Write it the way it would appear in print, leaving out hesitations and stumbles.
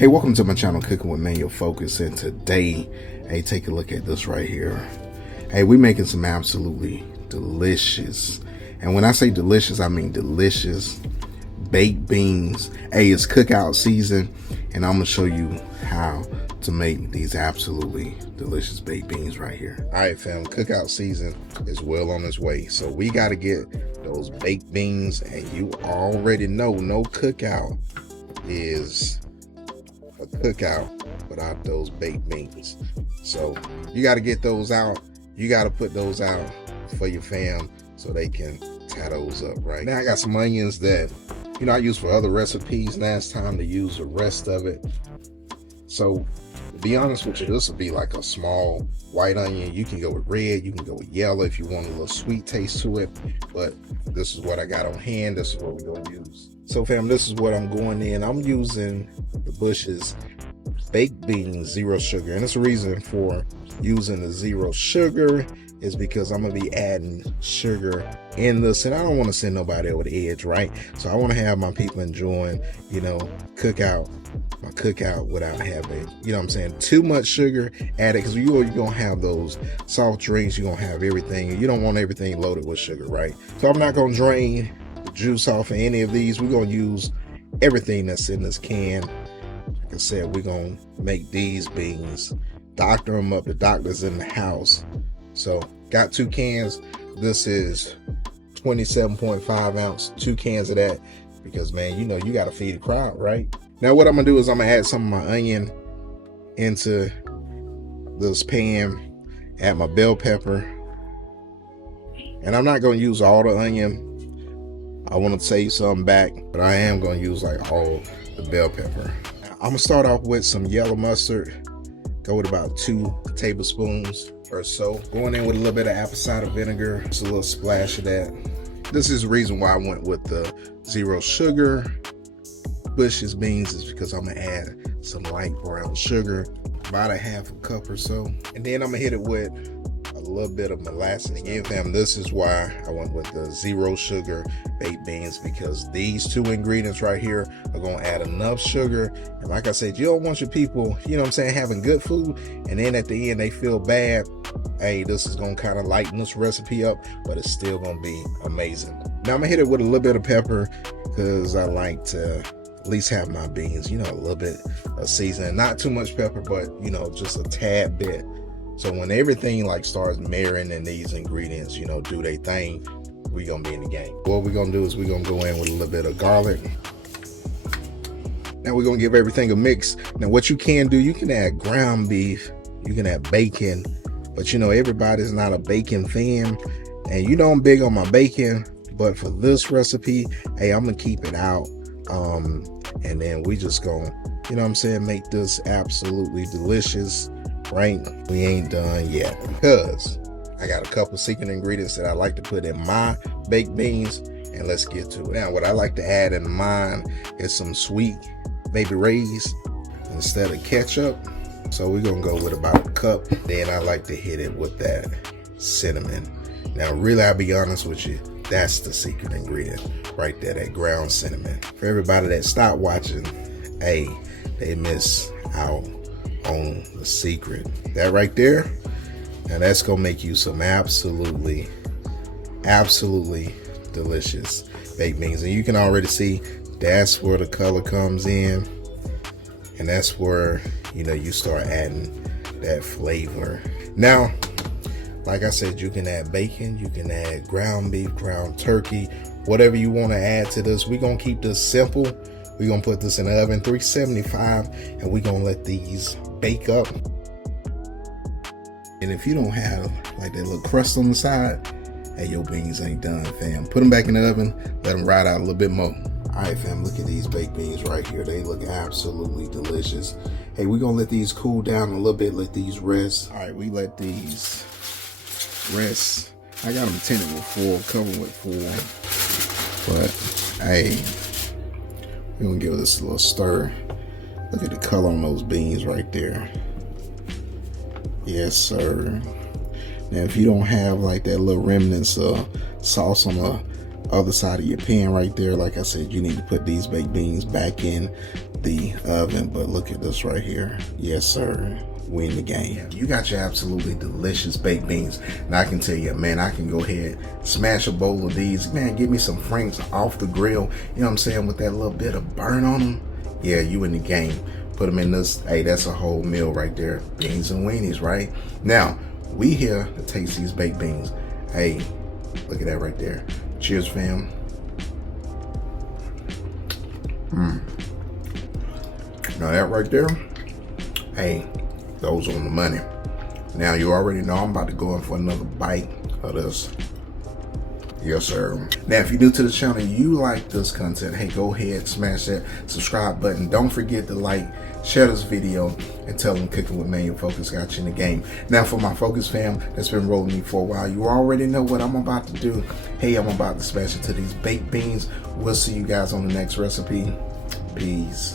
Hey, welcome to my channel, Cooking with Manual Focus, and today, hey, take a look at this right here. Hey, we're making some absolutely delicious, and when I say delicious, I mean delicious baked beans. Hey, it's cookout season, and I'm gonna show you how to make these absolutely delicious baked beans right here. All right, fam, cookout season is well on its way, so we got to get those baked beans, and you already know no cookout is a cookout without those baked beans. So you got to get those out. You got to put those out for your fam so they can tie those up. Right now I got some onions that I used for other recipes. Now it's time to use the rest of it. So to be honest with you, this will be like a small white onion. You can go with red, you can go with yellow if you want a little sweet taste to it, but this is what I got on hand. This is what we're gonna use. So fam, this is what I'm going in. I'm using the Bush's baked beans, zero sugar. And it's the reason for using the zero sugar is because I'm gonna be adding sugar in this, and I don't want to send nobody over the edge, right? So I want to have my people enjoying, my cookout without having, I'm saying, too much sugar added, because you're gonna have those soft drinks, you're gonna have everything, and you don't want everything loaded with sugar, right? So I'm not gonna drain the juice off of any of these. We're gonna use everything that's in this can. Like I said, we're gonna make these beans, doctor them up. The doctor's in the house. So got 2 cans. This is 27.5 ounce, 2 cans of that, because man, you gotta feed the crowd, right? Now what I'm gonna do is I'm gonna add some of my onion into this pan, add my bell pepper, and I'm not gonna use all the onion. I want to save some back, but I am gonna use like all the bell pepper. I'm gonna start off with some yellow mustard. Go with about 2 tablespoons or so. Going in with a little bit of apple cider vinegar, just a little splash of that. This is the reason why I went with the zero sugar Bush's beans, is because I'm gonna add some light brown sugar, about a half a cup or so. And then I'm gonna hit it with a little bit of molasses. Again, fam, this is why I went with the zero sugar baked beans, because these 2 ingredients right here are gonna add enough sugar. And like I said, you don't want your people, having good food, and then at the end they feel bad. Hey, this is gonna kind of lighten this recipe up, but it's still gonna be amazing. Now I'm gonna hit it with a little bit of pepper, because I like to at least have my beans, a little bit of seasoning. Not too much pepper, but just a tad bit. So when everything like starts marrying in these ingredients, do they thing, we're gonna be in the game. What we're gonna do is we're gonna go in with a little bit of garlic. Now we're gonna give everything a mix. Now what you can do, you can add ground beef, you can add bacon, but everybody's not a bacon fan, and I'm big on my bacon, but for this recipe, hey, I'm gonna keep it out. And then we just gonna, make this absolutely delicious, right? We ain't done yet, because I got a couple secret ingredients that I like to put in my baked beans, and let's get to it. Now what I like to add in mine is some sweet baby rays instead of ketchup. So we're gonna go with about a cup. Then I like to hit it with that cinnamon. Now really, I'll be honest with you, that's the secret ingredient right there, that ground cinnamon. For everybody that stopped watching, hey, they miss out on the secret. That right there, now that's gonna make you some absolutely delicious baked beans. And you can already see that's where the color comes in, and that's where you start adding that flavor. Now like I said, you can add bacon, you can add ground beef, ground turkey, whatever you want to add to this. We're gonna keep this simple. We're gonna put this in the oven, 375, and we're gonna let these bake up. And if you don't have like that little crust on the side, hey, your beans ain't done, fam. Put them back in the oven, let them ride out a little bit more. All right, fam, look at these baked beans right here. They look absolutely delicious. Hey, we're gonna let these cool down a little bit, let these rest. All right, we let these rest. I got them tinted with foil, covered with foil, but hey, we're gonna give this a little stir. Look at the color on those beans right there. Yes, sir. Now if you don't have like that little remnants of sauce on the other side of your pan right there. Like I said, you need to put these baked beans back in the oven. But look at this right here. Yes, sir. We in the game. You got your absolutely delicious baked beans. Now I can tell you, man, I can go ahead, smash a bowl of these. Man, give me some franks off the grill. You know what I'm saying? With that little bit of burn on them. Yeah, you in the game. Put them in this. Hey, that's a whole meal right there. Beans and weenies, right? Now, we here to taste these baked beans. Hey, look at that right there. Cheers, fam. Now that right there, hey, those on the money. Now you already know I'm about to go in for another bite of this. Yes, sir. Now, if you're new to the channel and you like this content, hey, go ahead, smash that subscribe button. Don't forget to like, share this video, and tell them Cooking with Manual Focus got you in the game. Now, for my Focus fam that's been rolling me for a while, you already know what I'm about to do. Hey, I'm about to smash into these baked beans. We'll see you guys on the next recipe. Peace.